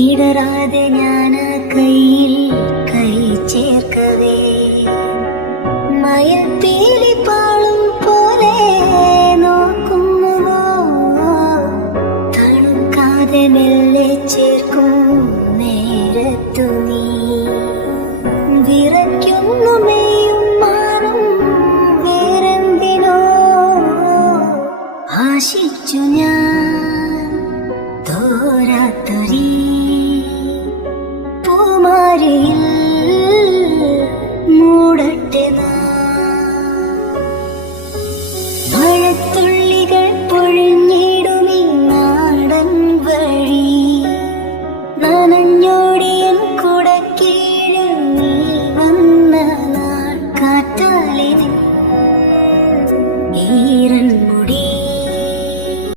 ഇടറാതെ ഞാൻ കയ്യിൽ കൈ ചേർക്കവേ മയത്തേലി പാളും പോലെ നോക്കുന്നുവോ തണുക്കാതെ മെല്ലെ ചേർക്കും നേരത്തു നീ വിറയ്ക്കുന്നു മെയ്യും മാറും വേറെന്തിനോ ആശിച്ചു ഞാൻ തോരാത്തൊരീ പൂമാരിയിൽ മൂടട്ടെ മഴത്തുള്ളികൾ പൊഴിഞ്ഞിടുമീ നാടൻ വഴി നനഞ്ഞോടിയൻ കുടക്കീഴ് നീ വന്ന നാൾ കാറ്റാലിന് ഈരൻ